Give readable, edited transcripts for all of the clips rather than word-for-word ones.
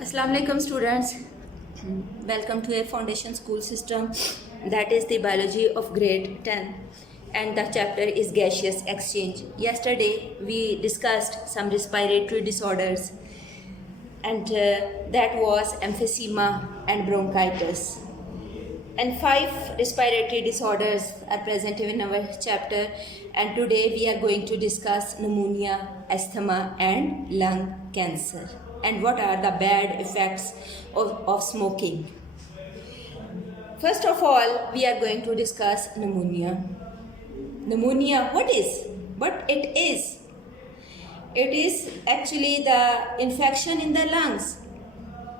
Assalamu alaikum students. Welcome to a foundation school system, that is the biology of grade 10, and the chapter is gaseous exchange. Yesterday we discussed some respiratory disorders, and that was emphysema and bronchitis. And 5 respiratory disorders are present in our chapter, and today we are going to discuss pneumonia, asthma and lung cancer, and what are the bad effects of smoking. First of all, we are going to discuss pneumonia. Pneumonia, what it is? It is actually the infection in the lungs,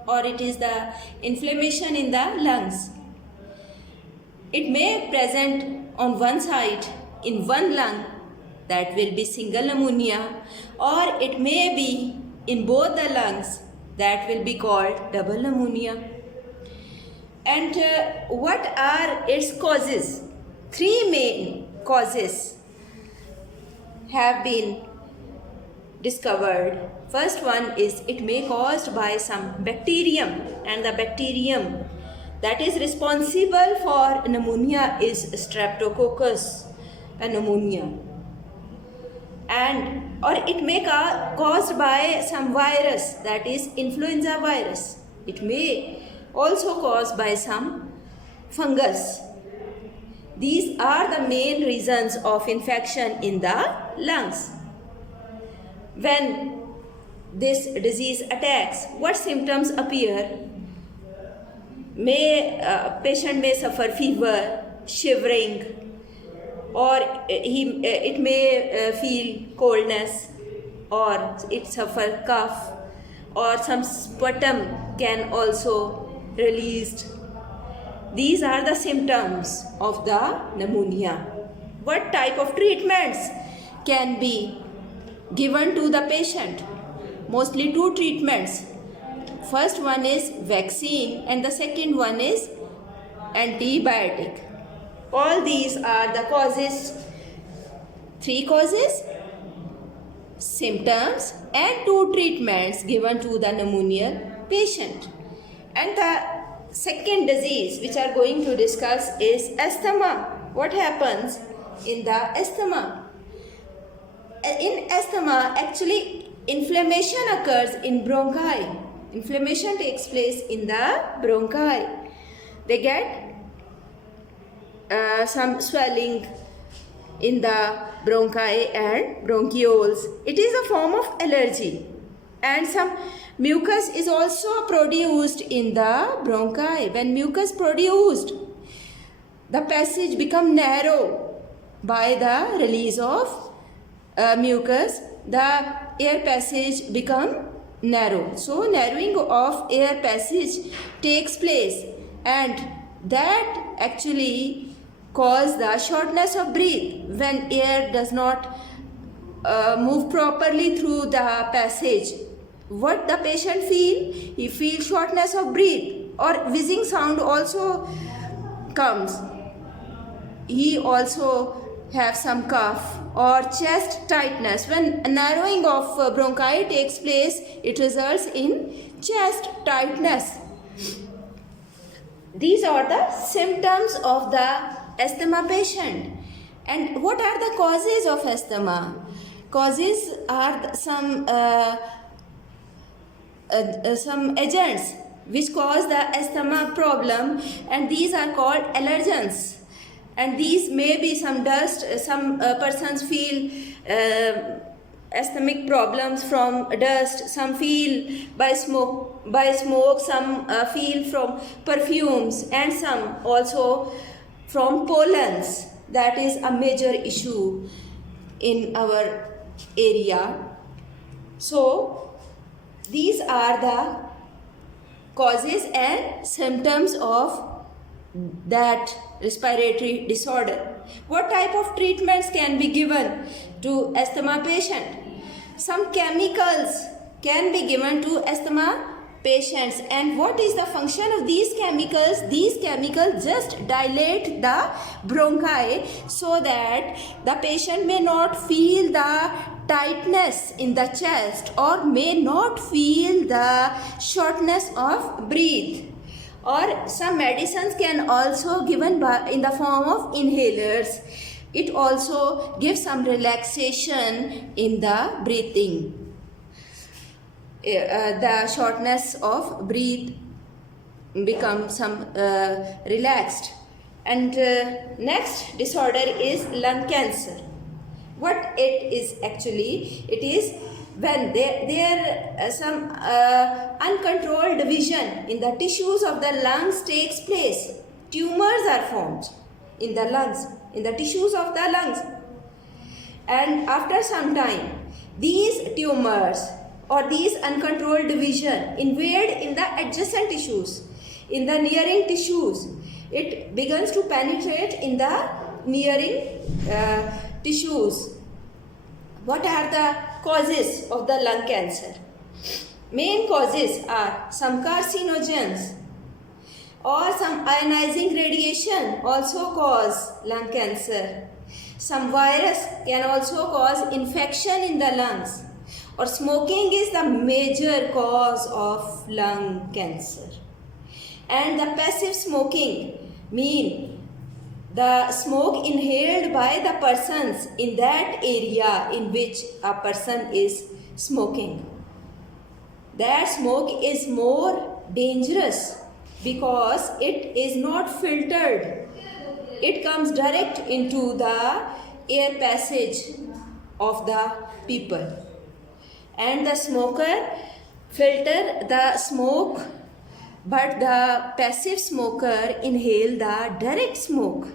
or it is the inflammation in the lungs. It may present on one side in one lung, that will be single pneumonia, or it may be in both the lungs, that will be called double pneumonia. And what are its causes? 3 main causes have been discovered. First one is it may caused by some bacterium, and the bacterium that is responsible for pneumonia is Streptococcus pneumonia. And or it may caused by some virus, that is influenza virus. It may also caused by some fungus. These are the main reasons of infection in the lungs. When this disease attacks, what symptoms appear? Patient may suffer fever, shivering, or it may feel coldness, or it suffer cough, or some sputum can also released. These are the symptoms of the pneumonia. What type of treatments can be given to the patient? Mostly 2 treatments. First one is vaccine and the second one is antibiotic. All these are the causes, 3 causes, symptoms and 2 treatments given to the pneumonia patient. And the second disease which are going to discuss is asthma. What happens in the asthma? In asthma, actually inflammation occurs in bronchi. Inflammation takes place in the bronchi. They get some swelling in the bronchi and bronchioles. It is a form of allergy, and some mucus is also produced in the bronchi. When mucus produced, the passage become narrow by the release of mucus. The air passage become narrow. So narrowing of air passage takes place, and that actually cause the shortness of breath. When air does not move properly through the passage, what the patient feel? He feels shortness of breath, or wheezing sound also comes. He also have some cough or chest tightness. When narrowing of bronchi takes place, it results in chest tightness. These are the symptoms of the asthma patient. And what are the causes of asthma? Causes are some agents which cause the asthma problem, and these are called allergens. And these may be some dust. Some persons feel asthmatic problems from dust. Some feel by smoke. Some feel from perfumes, and some also from pollens. That is a major issue in our area. So these are the causes and symptoms of that respiratory disorder. What type of treatments can be given to asthma patient? Some chemicals can be given to asthma patients. And what is the function of these chemicals? These chemicals just dilate the bronchi so that the patient may not feel the tightness in the chest or may not feel the shortness of breath. Or some medicines can also given in the form of inhalers. It also gives some relaxation in the breathing. The shortness of breath becomes some relaxed. And next disorder is lung cancer. What it is actually? It is when there some uncontrolled division in the tissues of the lungs takes place. Tumors are formed in the lungs, in the tissues of the lungs. And after some time, these tumors or these uncontrolled division invade in the adjacent tissues, in the nearing tissues. It begins to penetrate in the nearing tissues. What are the causes of the lung cancer? Main causes are some carcinogens or some ionizing radiation also cause lung cancer. Some virus can also cause infection in the lungs, or smoking is the major cause of lung cancer. And the passive smoking mean the smoke inhaled by the persons in that area in which a person is smoking. That smoke is more dangerous because it is not filtered. It comes direct into the air passage of the people. And the smoker filter the smoke, but the passive smoker inhale the direct smoke.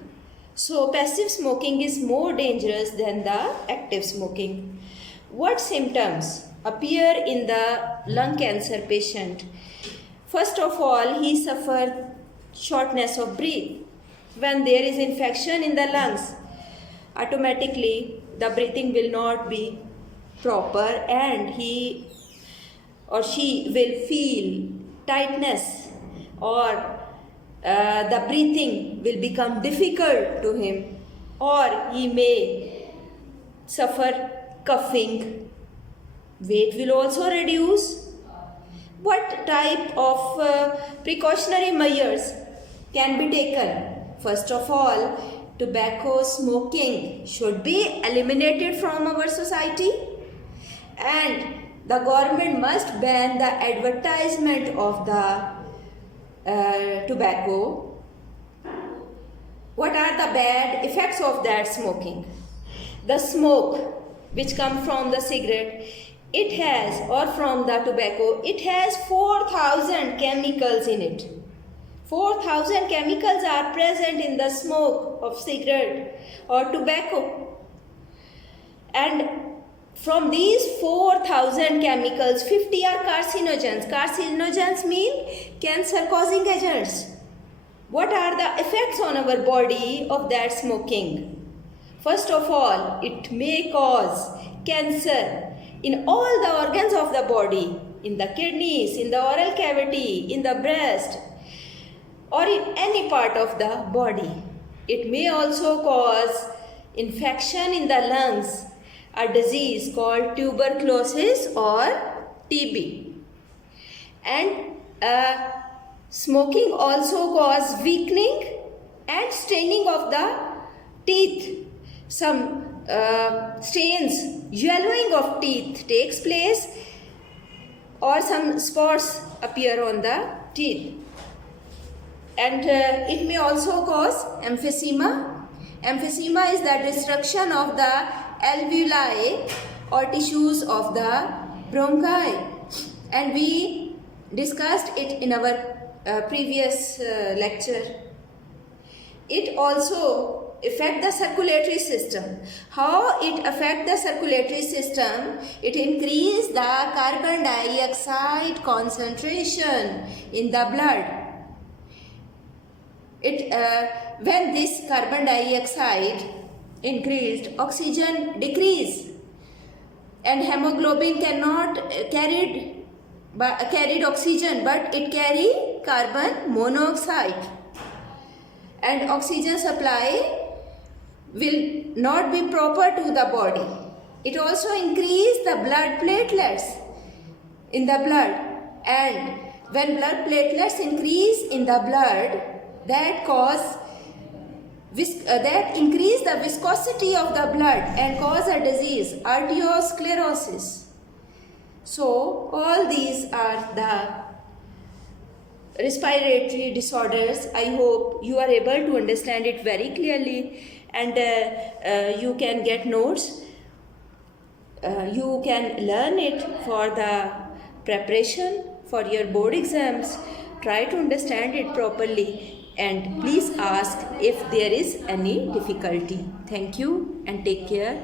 So passive smoking is more dangerous than the active smoking. What symptoms appear in the lung cancer patient? First of all, he suffers shortness of breath. When there is infection in the lungs, automatically the breathing will not be proper and he or she will feel tightness, or the breathing will become difficult to him, or he may suffer coughing. Weight will also reduce. What type of precautionary measures can be taken? First of all, tobacco smoking should be eliminated from our society, and the government must ban the advertisement of the tobacco. What are the bad effects of that smoking? The smoke which comes from the cigarette, it has, or from the tobacco, it has 4,000 chemicals in it. 4,000 chemicals are present in the smoke of cigarette or tobacco. And from these 4,000 chemicals, 50 are carcinogens. Carcinogens mean cancer-causing agents. What are the effects on our body of that smoking? First of all, it may cause cancer in all the organs of the body, in the kidneys, in the oral cavity, in the breast, or in any part of the body. It may also cause infection in the lungs, a disease called tuberculosis or TB. And smoking also causes weakening and staining of the teeth. Some stains, yellowing of teeth takes place, or some spots appear on the teeth. And it may also cause emphysema. Emphysema is the destruction of the alveoli or tissues of the bronchi, and we discussed it in our previous lecture. It also affects the circulatory system. How it affects the circulatory system? It increases the carbon dioxide concentration in the blood. When this carbon dioxide increased, oxygen decreased, and hemoglobin cannot carried oxygen, but it carry carbon monoxide, and oxygen supply will not be proper to the body. It also increases the blood platelets in the blood, and when blood platelets increase in the blood, that increase the viscosity of the blood and cause a disease, arteriosclerosis. So all these are the respiratory disorders. I hope you are able to understand it very clearly, and you can get notes. You can learn it for the preparation for your board exams. Try to understand it properly, and please ask if there is any difficulty. Thank you and take care.